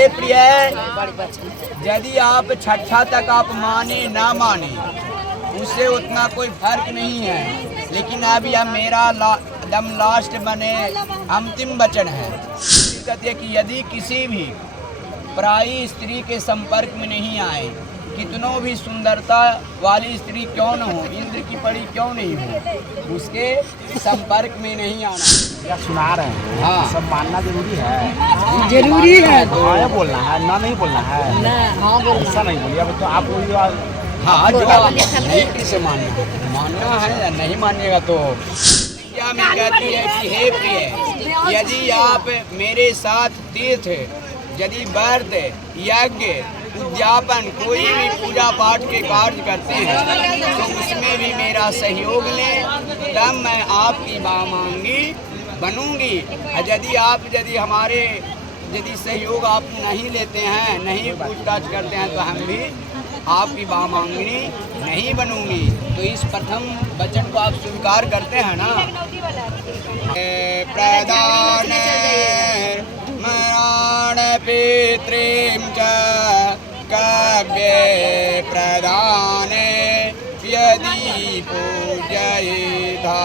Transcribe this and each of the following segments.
हे प्रिय, यदि आप छठा तक आप माने ना माने उससे उतना कोई फर्क नहीं है, लेकिन अब यह मेरा दम लास्ट बने अंतिम वचन है। कहते हैं कि यदि किसी भी पराई स्त्री के संपर्क में नहीं आए, कितनों भी सुंदरता वाली स्त्री क्यों न हो, इंद्र की पड़ी क्यों नहीं हो, उसके संपर्क में नहीं आना। क्या सुना रहे हैं? हाँ, सब मानना जरूरी है। जरूरी है तो हाँ बोलना है ना, नहीं बोलना है ना। हाँ बोलना ऐसा नहीं बोलिए। अब तो आप हाँ, जो नहीं किसे मानना है या नहीं मानिएगा तो क्या मैं कहती है कि हे प्रिय, यदि आप मेरे साथ तीर्थ, यदि व्रत, यज्ञ, उद्यापन, कोई भी पूजा पाठ के कार्य करते हैं तो उसमें भी मेरा सहयोग लें, तब मैं आपकी बामांगी बनूंगी। यदि हमारे सहयोग आप नहीं लेते हैं, नहीं पूछताछ करते हैं, तो हम भी आपकी बामांगनी नहीं बनूंगी। तो इस प्रथम वचन को आप स्वीकार करते हैं ना। प्रदान मराण पितृम च काव्ये प्रदाने यदि पूजयेथा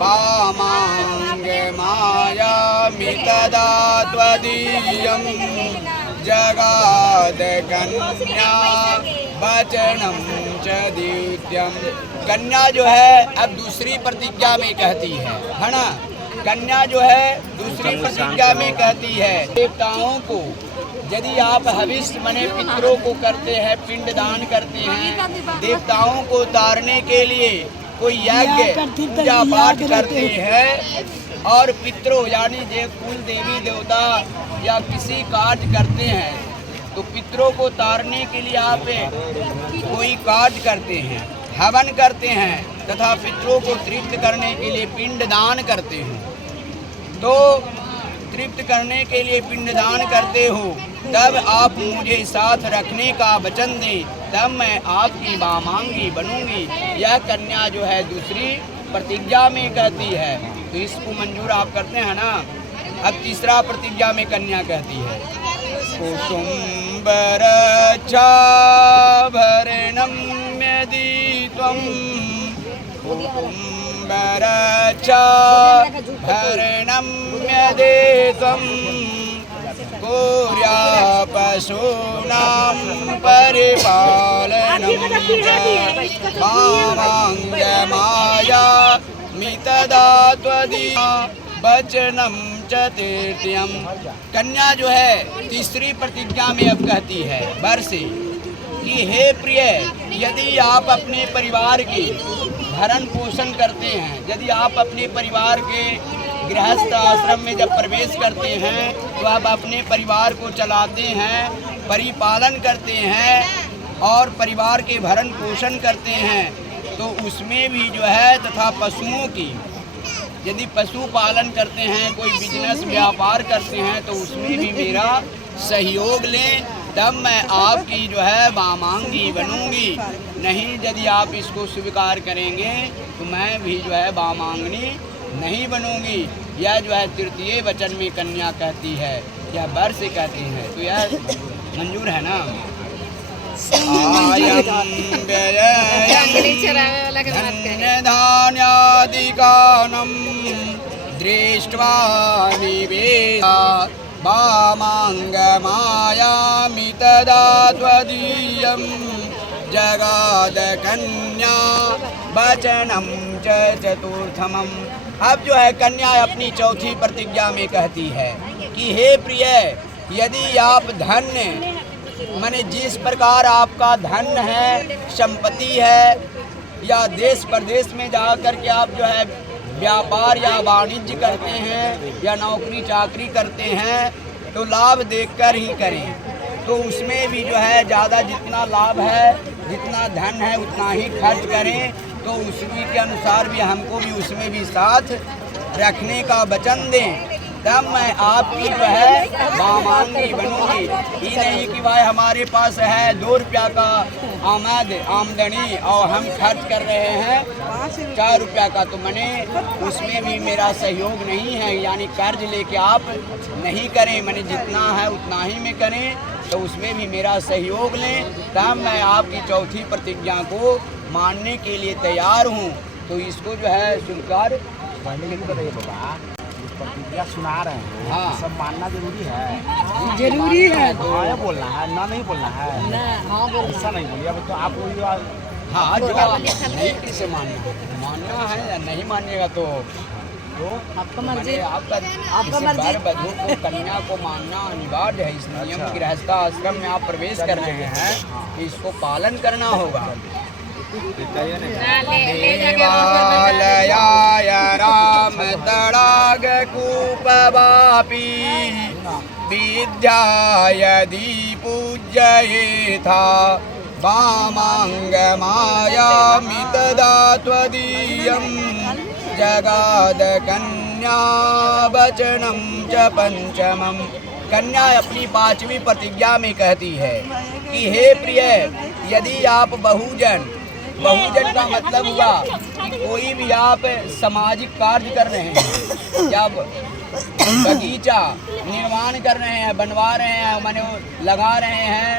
वामांग मायामि तदा त्वदीयं जगाद कन्या वचनम च दिव्यम। कन्या जो है अब दूसरी प्रतिज्ञा में कहती है ना। कन्या जो है दूसरी प्रतिज्ञा में कहती है, देवताओं को यदि आप हविष्य मने पितरों को करते हैं, पिंड दान करते हैं, देवताओं को तारने के लिए कोई यज्ञ पूजा पाठ करते हैं, और पितरों यानी जो कुल देवी देवता या किसी कार्य करते हैं, तो पितरों को तारने के लिए आप कोई कार्य करते हैं, हवन करते हैं, तथा पितरों को तृप्त करने के लिए पिंड दान करते हैं। तो तृप्त करने के लिए पिंडदान करते हो, तब आप मुझे साथ रखने का वचन दें, तब मैं आपकी बामांगी बनूंगी। यह कन्या जो है दूसरी प्रतिज्ञा में कहती है, तो इसको मंजूर आप करते हैं ना। अब तीसरा प्रतिज्ञा में कन्या कहती है, कुसुम्बर भरणम यदि त्वं भरणम यदि त्वं कुर्या पशूनां परिपालनं मामांगमायामि तदा त्वदीयं वचनं च तृतीयम्। कन्या जो है तीसरी प्रतिज्ञा में अब कहती है वर से कि हे प्रिय, यदि आप अपने परिवार की भरण पोषण करते हैं, यदि आप अपने परिवार के गृहस्थ आश्रम में जब प्रवेश करते हैं तो आप अपने परिवार को चलाते हैं, परिपालन करते हैं और परिवार के भरण पोषण करते हैं, तो उसमें भी जो है तथा पशुओं की यदि पशु पालन करते हैं, कोई बिजनेस व्यापार करते हैं, तो उसमें भी मेरा सहयोग लें, तब मैं आपकी जो है बामांगी बनूंगी। नहीं यदि आप इसको स्वीकार करेंगे तो मैं भी जो है बामांगनी नहीं बनूंगी। यह जो है तृतीय वचन में कन्या कहती है, यह वर से कहती है, तो यह मंजूर है ना। धान्यादिकानं दृष्ट्वा निवेदा वामांगमायामि तदा त्वदीयं जगाद कन्या वचनं च चतुर्थमम्। अब जो है कन्या अपनी चौथी प्रतिज्ञा में कहती है कि हे प्रिय, यदि आप धन्य माने जिस प्रकार आपका धन है, संपत्ति है, या देश प्रदेश में जा कर के आप जो है व्यापार या वाणिज्य करते हैं या नौकरी चाकरी करते हैं, तो लाभ देखकर ही करें। तो उसमें भी जो है ज़्यादा जितना लाभ है, जितना धन है, उतना ही खर्च करें। तो उसी के अनुसार भी हमको भी उसमें भी साथ रखने का वचन दें, तब मैं आपकी जो है बामांगी बनूंगी। ये नहीं कि भाई हमारे पास है 2 रुपया का आमदनी और हम खर्च कर रहे हैं 4 रुपया का, तो मैंने उसमें भी मेरा सहयोग नहीं है। यानी कर्ज लेके आप नहीं करें, मैंने जितना है उतना ही में करें, तो उसमें भी मेरा सहयोग लें। तब मैं आपकी चौथी प्रतिज्ञा को मानने के लिए तैयार हूँ। तो इसको जो है स्वीकार पहले ये बताइए बाबा, इस प्रतिज्ञा सुना रहे हैं, हाँ। सब मानना जरूरी है। जरूरी है तो हाँ, ये बोलना है ना, नहीं बोलना है। ना, हाँ बोलना ऐसा नहीं बोलिए। अब तो आप वही हाँ, जो नहीं किसे मानना है या नहीं मानिएगा तो आपका मर्जी। आपका मर्जी। वधू को कन्या को मानना अनिवार्य है। इस नियम गृहस्थ आश्रम में आप प्रवेश कर रहे हैं, इसको पालन करना होगा। देवालयाय राम तड़ाग कूपवापी विद्या यदि पूज्येथा वामांग मायामि तदा त्वदीयं जगाद कन्या वचनम च पंचमम। कन्या अपनी 5वीं प्रतिज्ञा में कहती है कि हे प्रिय, यदि आप बहुजन का मतलब हुआ कोई भी आप सामाजिक कार्य कर रहे हैं या बगीचा निर्माण कर रहे हैं, बनवा रहे हैं, माने लगा रहे हैं,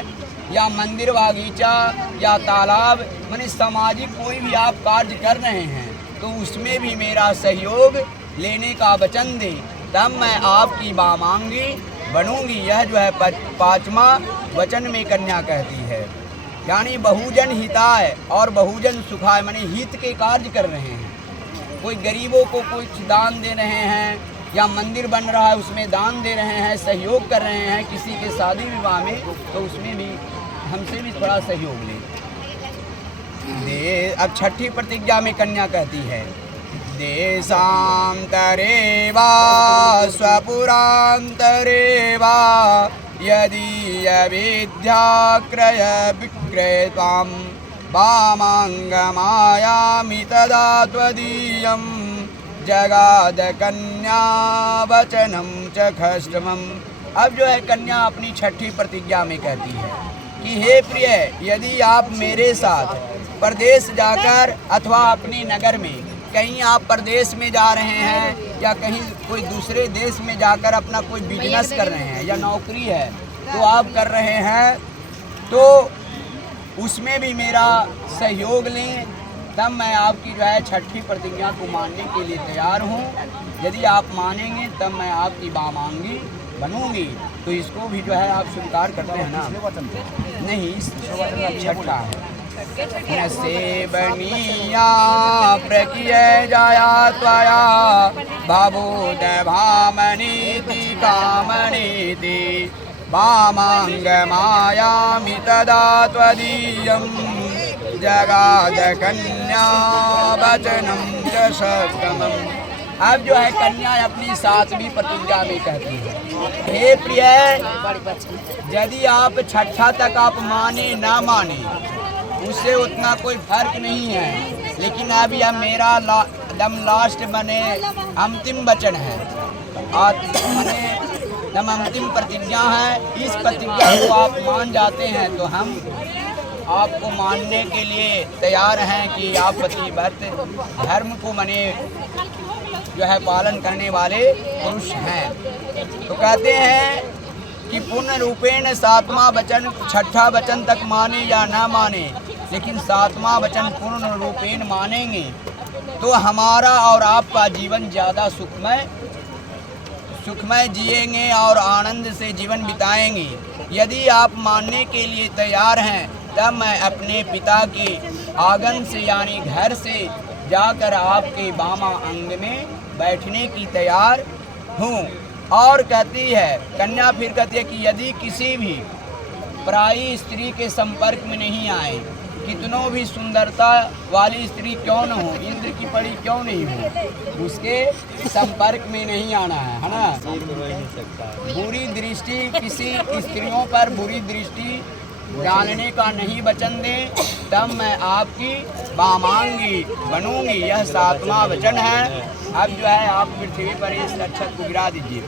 या मंदिर बागीचा या तालाब, माने सामाजिक कोई भी आप कार्य कर रहे हैं, तो उसमें भी मेरा सहयोग लेने का वचन दें, तब मैं आपकी बामांगी बनूंगी। यह जो है 5वां वचन में कन्या कहती है। यानी बहुजन हिताय और बहुजन सुखाय, माने हित के कार्य कर रहे हैं। कोई गरीबों को कुछ दान दे रहे हैं, या मंदिर बन रहा है उसमें दान दे रहे हैं, सहयोग कर रहे हैं किसी के शादी विवाह में, तो उसमें भी हमसे भी थोड़ा सहयोग लें। अब 6ठी प्रतिज्ञा में कन्या कहती है देशांतरे वा स्वपुरांतरे वा यदि अविद्या क्रय विक्रेतां वामांग मायामि तदा त्वदीयं जगाद कन्या वचनम च खष्टमम। अब जो है कन्या अपनी 6ठी प्रतिज्ञा में कहती है कि हे प्रिय, यदि आप मेरे साथ प्रदेश जाकर अथवा अपने नगर में कहीं आप प्रदेश में जा रहे हैं या कहीं कोई दूसरे देश में जाकर अपना कोई बिजनेस कर रहे हैं या नौकरी है तो आप कर रहे हैं, तो उसमें भी मेरा सहयोग लें, तब मैं आपकी जो है 6ठी प्रतिज्ञा को मानने के लिए तैयार हूँ। यदि आप मानेंगे तब मैं आपकी बामांगी बनूंगी। तो इसको भी जो है आप स्वीकार करते हैं ना? नहीं, 6ठा है। सेवनीया प्रकिय जाया त्वया भावोद भामनीति कामनीति वामांग मायामि तदा त्वदीयं जगाद कन्या वचनम च सप्तमम्। अब जो है कन्या अपनी 7वीं प्रतिज्ञा में कहती है हे प्रिय, यदि आप 6ठा तक आप माने ना माने उससे उतना कोई फर्क नहीं है, लेकिन अभी अब मेरा दम लास्ट बने अंतिम वचन है और मैंने दम अंतिम प्रतिज्ञा है। इस प्रतिज्ञा को आप मान जाते हैं तो हम आपको मानने के लिए तैयार हैं कि आप पतिव्रत धर्म को मने जो है पालन करने वाले पुरुष हैं। तो कहते हैं कि पूर्ण रूपेण 7वां वचन 6ठा वचन तक माने या ना माने, लेकिन 7वां वचन पूर्ण रूपेण मानेंगे तो हमारा और आपका जीवन ज़्यादा सुखमय जिएंगे और आनंद से जीवन बिताएंगे। यदि आप मानने के लिए तैयार हैं तब मैं अपने पिता के आंगन से यानी घर से जाकर आपके बामा अंग में बैठने की तैयार हूँ। और कहती है कन्या, फिर कहती है कि यदि किसी भी पराई स्त्री के संपर्क में नहीं आए, कितनों भी सुंदरता वाली स्त्री क्यों न हो, इंद्र की पड़ी क्यों नहीं हो, उसके संपर्क में नहीं आना है ना? बुरी दृष्टि, किसी स्त्रियों पर बुरी दृष्टि डालने का नहीं वचन दें, तब मैं आपकी बामांगी बनूंगी। यह 7वां वचन है। अब जो है आप पृथ्वी पर इस अक्षत को गिरा दीजिए।